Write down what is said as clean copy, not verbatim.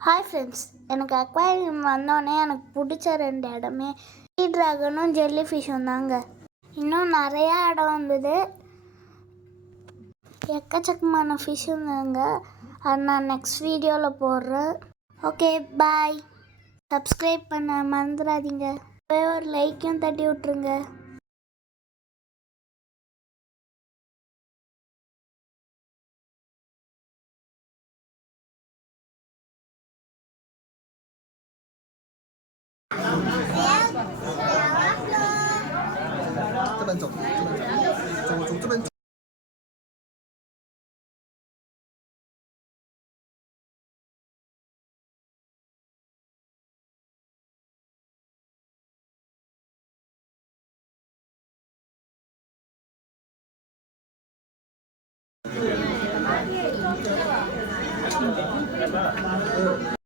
Hi friends, எனக்கு aquarium வந்தோடனே எனக்கு பிடிச்ச 2 இடமே சீ ட்ராகனும் ஜெல்லி ஃபிஷ்ஷும் தாங்க. இன்னும் நிறையா இடம் வந்தது, எக்கச்சக்கமான ஃபிஷ் இருந்தாங்க. அது நான் நெக்ஸ்ட் வீடியோவில் போடுறேன். ஓகே, பாய். சப்ஸ்கிரைப் பண்ண மறந்துடாதீங்க. ஒரு லைக்கும் தட்டி விட்ருங்க.